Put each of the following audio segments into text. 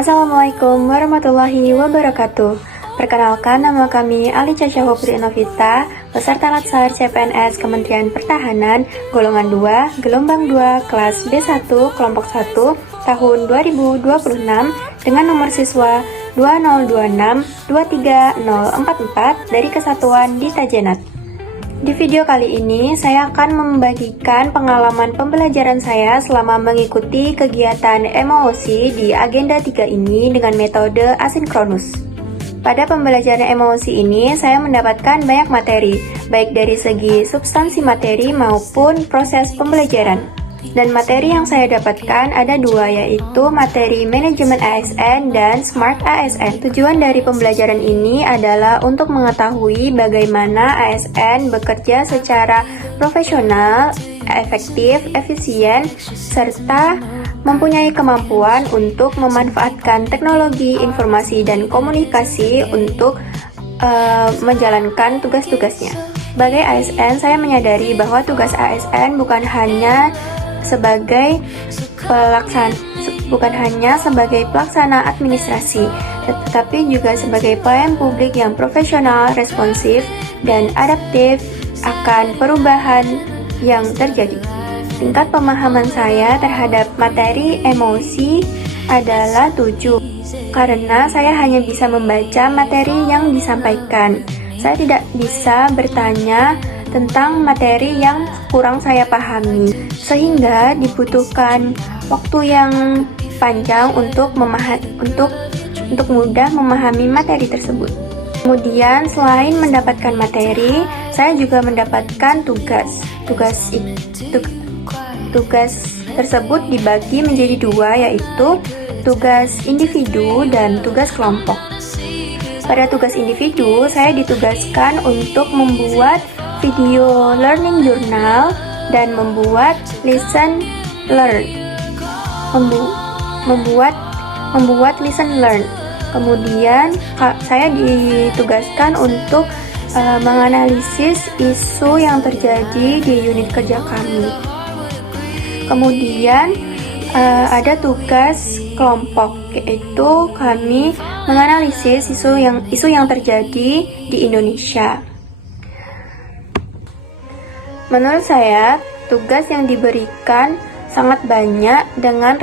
Assalamualaikum warahmatullahi wabarakatuh. Perkenalkan, nama kami Ali Caca Hopri Novita, peserta Latsar CPNS Kementerian Pertahanan, golongan 2, gelombang 2, kelas B1, kelompok 1, tahun 2026, dengan nomor siswa 202623044 dari Kesatuan Dita Jenat. Di video kali ini, saya akan membagikan pengalaman pembelajaran saya selama mengikuti kegiatan MOOC di Agenda 3 ini dengan metode asinkronus. Pada pembelajaran MOOC ini, saya mendapatkan banyak materi, baik dari segi substansi materi maupun proses pembelajaran. Dan materi yang saya dapatkan ada dua, yaitu materi manajemen ASN dan Smart ASN. Tujuan dari pembelajaran ini adalah untuk mengetahui bagaimana ASN bekerja secara profesional, efektif, efisien, serta mempunyai kemampuan untuk memanfaatkan teknologi informasi dan komunikasi untuk menjalankan tugas-tugasnya. Sebagai ASN, saya menyadari bahwa tugas ASN bukan hanya sebagai pelaksana administrasi, tetapi juga sebagai pelayan publik yang profesional, responsif, dan adaptif akan perubahan yang terjadi. Tingkat pemahaman saya terhadap materi MOOC adalah 7, karena saya hanya bisa membaca materi yang disampaikan. Saya tidak bisa bertanya tentang materi yang kurang saya pahami, sehingga dibutuhkan waktu yang panjang untuk mudah memahami materi tersebut. Kemudian, selain mendapatkan materi, saya juga mendapatkan tugas. Tugas tersebut dibagi menjadi dua, yaitu tugas individu dan tugas kelompok. Pada tugas individu, saya ditugaskan untuk membuat video learning journal dan membuat listen learn. Membuat listen learn. Kemudian saya ditugaskan untuk menganalisis isu yang terjadi di unit kerja kami. Kemudian ada tugas kelompok, yaitu kami menganalisis isu yang terjadi di Indonesia. Menurut saya, tugas yang diberikan sangat banyak dengan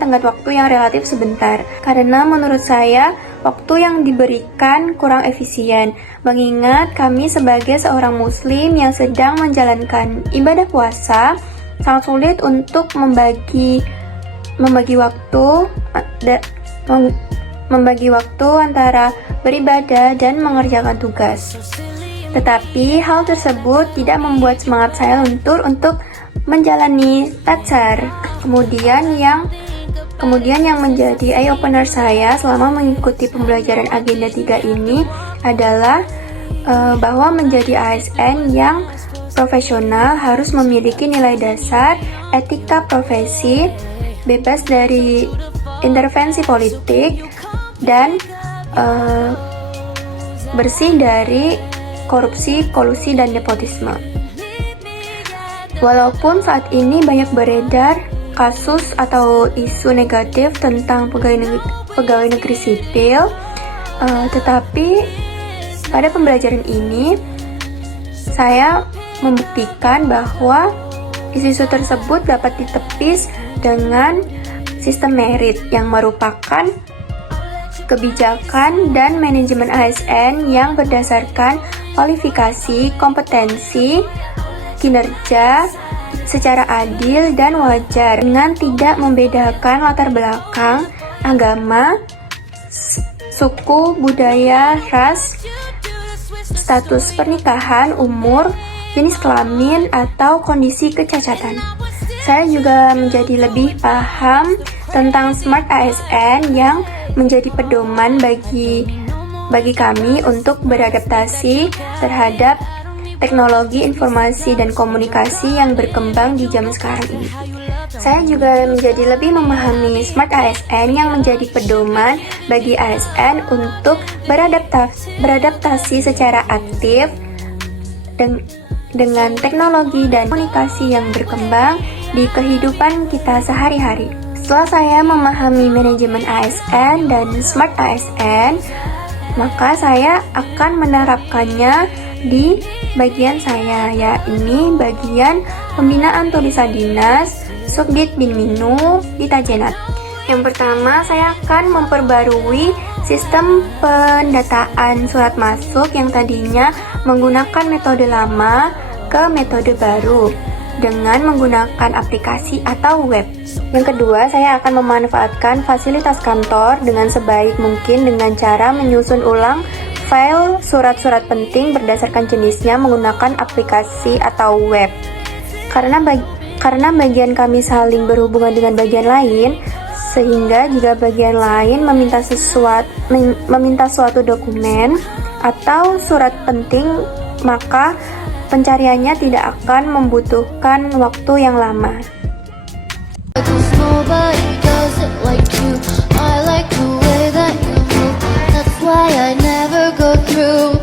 tenggat waktu yang relatif sebentar. Karena menurut saya, waktu yang diberikan kurang efisien, mengingat kami sebagai seorang muslim yang sedang menjalankan ibadah puasa, sangat sulit untuk membagi waktu antara beribadah dan mengerjakan tugas. Tetapi hal tersebut tidak membuat semangat saya luntur untuk menjalani Latsar. Kemudian yang menjadi eye opener saya selama mengikuti pembelajaran Agenda 3 ini adalah bahwa menjadi ASN yang profesional harus memiliki nilai dasar, etika profesi, bebas dari intervensi politik, dan bersih dari korupsi, kolusi, dan nepotisme. Walaupun saat ini banyak beredar kasus atau isu negatif tentang pegawai negeri sipil, tetapi pada pembelajaran ini saya membuktikan bahwa isu-isu tersebut dapat ditepis dengan sistem merit yang merupakan kebijakan dan manajemen ASN yang berdasarkan kualifikasi, kompetensi, kinerja secara adil dan wajar dengan tidak membedakan latar belakang, agama, suku, budaya, ras, status pernikahan, umur, jenis kelamin, atau kondisi kecacatan. Saya juga menjadi lebih paham tentang Smart ASN yang menjadi pedoman bagi kami untuk beradaptasi terhadap teknologi informasi dan komunikasi yang berkembang di zaman sekarang ini. Saya juga menjadi lebih memahami Smart ASN yang menjadi pedoman bagi ASN untuk beradaptasi secara aktif dengan teknologi dan komunikasi yang berkembang di kehidupan kita sehari-hari. Setelah saya memahami manajemen ASN dan Smart ASN, maka saya akan menerapkannya di bagian saya, yakni bagian pembinaan tulisan dinas Subdit Binminu di Tajenat. Yang pertama, saya akan memperbarui sistem pendataan surat masuk yang tadinya menggunakan metode lama ke metode baru dengan menggunakan aplikasi atau web. Yang kedua, saya akan memanfaatkan fasilitas kantor dengan sebaik mungkin dengan cara menyusun ulang file surat-surat penting berdasarkan jenisnya menggunakan aplikasi atau web. Karena bagian kami saling berhubungan dengan bagian lain, sehingga jika bagian lain meminta suatu dokumen atau surat penting, maka pencariannya tidak akan membutuhkan waktu yang lama. Cause nobody does it like you. I like the way that you move. That's why I never go through.